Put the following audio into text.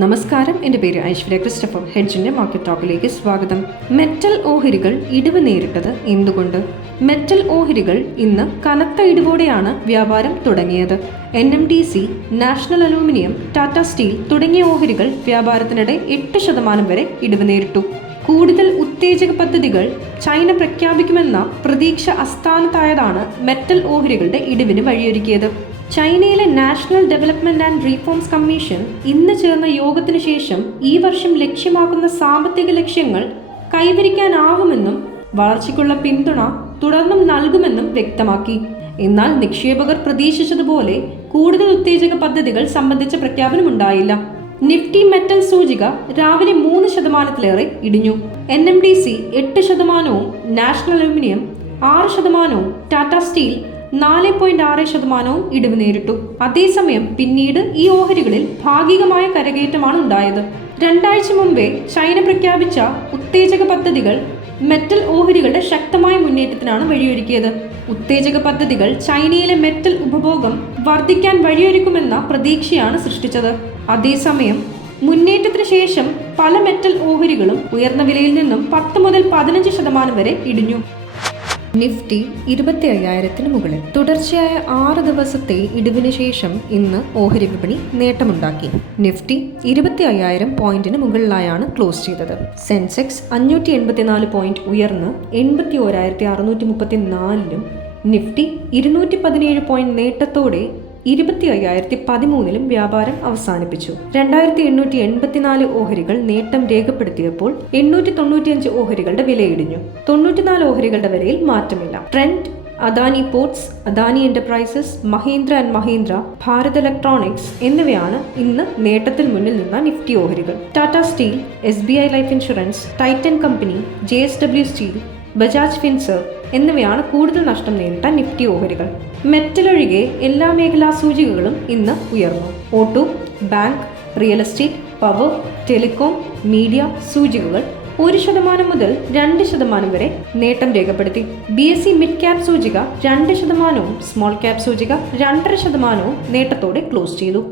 നമസ്കാരം, എൻ്റെ പേര് ഐശ്വര്യ ക്രിസ്റ്റഫർ. ഹെഡ്ജിന്റെ മാർക്കറ്റ് ടോക്കിലേക്ക് സ്വാഗതം. മെറ്റൽ ഓഹരികൾ ഇടിവ് നേരിട്ടത് എന്തുകൊണ്ട്? മെറ്റൽ ഓഹരികൾ ഇന്ന് കനത്ത ഇടിവോടെയാണ് വ്യാപാരം തുടങ്ങിയത്. NMDC, national aluminium, Tata steel തുടങ്ങിയ ഓഹരികൾ വ്യാപാരത്തിനിടെ 8% വരെ ഇടിവ് നേരിട്ടു. കൂടുതൽ ഉത്തേജക പദ്ധതികൾ ചൈന പ്രഖ്യാപിക്കുമെന്ന പ്രതീക്ഷ അസ്ഥാനത്തായതാണ് മെറ്റൽ ഓഹരികളുടെ ഇടിവിന് വഴിയൊരുക്കിയത്. ചൈനയിലെ national development and reforms commission ഇന്ന് ചേർന്ന യോഗത്തിനു ശേഷം ഈ വർഷം ലക്ഷ്യമാക്കുന്ന സാമ്പത്തിക ലക്ഷ്യങ്ങൾ കൈവരിക്കാനാവുമെന്നും വളർച്ചയ്ക്കുള്ള പിന്തുണ തുടർന്നും നൽകുമെന്നും വ്യക്തമാക്കി. എന്നാൽ നിക്ഷേപകർ പ്രതീക്ഷിച്ചതുപോലെ കൂടുതൽ ഉത്തേജക പദ്ധതികൾ സംബന്ധിച്ച പ്രഖ്യാപനമുണ്ടായില്ല. നിഫ്റ്റി മെറ്റൽ സൂചിക രാവിലെ 3% ഇടിഞ്ഞു. NMDC 8%, national aluminium 6%, Tata steel 4.6% ഇടിവ് നേരിട്ടു. അതേസമയം പിന്നീട് ഈ ഓഹരികളിൽ ഭാഗികമായ കരകയറ്റമാണ് ഉണ്ടായത്. 2 ആഴ്ച മുമ്പേ ചൈന പ്രഖ്യാപിച്ച ഉത്തേജക പദ്ധതികൾ മെറ്റൽ ഓഹരികളുടെ ശക്തമായ മുന്നേറ്റത്തിനാണ് വഴിയൊരുക്കിയത്. ഉത്തേജക പദ്ധതികൾ ചൈനയിലെ മെറ്റൽ ഉപഭോഗം വർദ്ധിക്കാൻ വഴിയൊരുക്കുമെന്ന പ്രതീക്ഷയാണ് സൃഷ്ടിച്ചത്. അതേസമയം മുന്നേറ്റത്തിന് ശേഷം പല മെറ്റൽ ഓഹരികളും ഉയർന്ന വിലയിൽ നിന്നും 10 മുതൽ 15% വരെ ഇടിഞ്ഞു. നിഫ്റ്റി 25,000-ന് മുകളിൽ തുടർച്ചയായ 6 ദിവസത്തെ ഇടിവിന് ശേഷം ഇന്ന് ഓഹരി വിപണി നേട്ടമുണ്ടാക്കി. നിഫ്റ്റി 25,000 പോയിന്റിന് മുകളിലായാണ് ക്ലോസ് ചെയ്തത്. സെൻസെക്സ് 584 പോയിന്റ് ഉയർന്ന് 81,634-ലും നിഫ്റ്റി 217 പോയിന്റ് നേട്ടത്തോടെ 25,013-ലും വ്യാപാരം അവസാനിപ്പിച്ചു. 2,884 ഓഹരികൾ നേട്ടം രേഖപ്പെടുത്തിയപ്പോൾ 895 ഓഹരികളുടെ വിലയിടിഞ്ഞു. 94 ഓഹരികളുടെ വിലയിൽ മാറ്റമില്ല. Trend, Adani ports, Adani enterprises, Mahindra and Mahindra, Bharat electronics എന്നിവയാണ് ഇന്ന് നേട്ടത്തിൽ മുന്നിൽ നിന്ന നിഫ്റ്റി ഓഹരികൾ. Tata steel, SBI life insurance, Titan company, JSW steel, Bajaj Finserv എന്നിവയാണ് കൂടുതൽ നഷ്ടം നേരിട്ട നിഫ്റ്റി ഓഹരികൾ. മെറ്റൽ ഒഴികെ എല്ലാ മേഖലാ സൂചികകളും ഇന്ന് ഉയർന്നു. Auto, bank, real estate, power, telecom, media സൂചികകൾ 1% മുതൽ 2% വരെ നേട്ടം രേഖപ്പെടുത്തി. BSE മിഡ് ക്യാപ് സൂചിക 2%, സ്മോൾ ക്യാപ് സൂചിക 2.5% നേട്ടത്തോടെ ക്ലോസ് ചെയ്തു.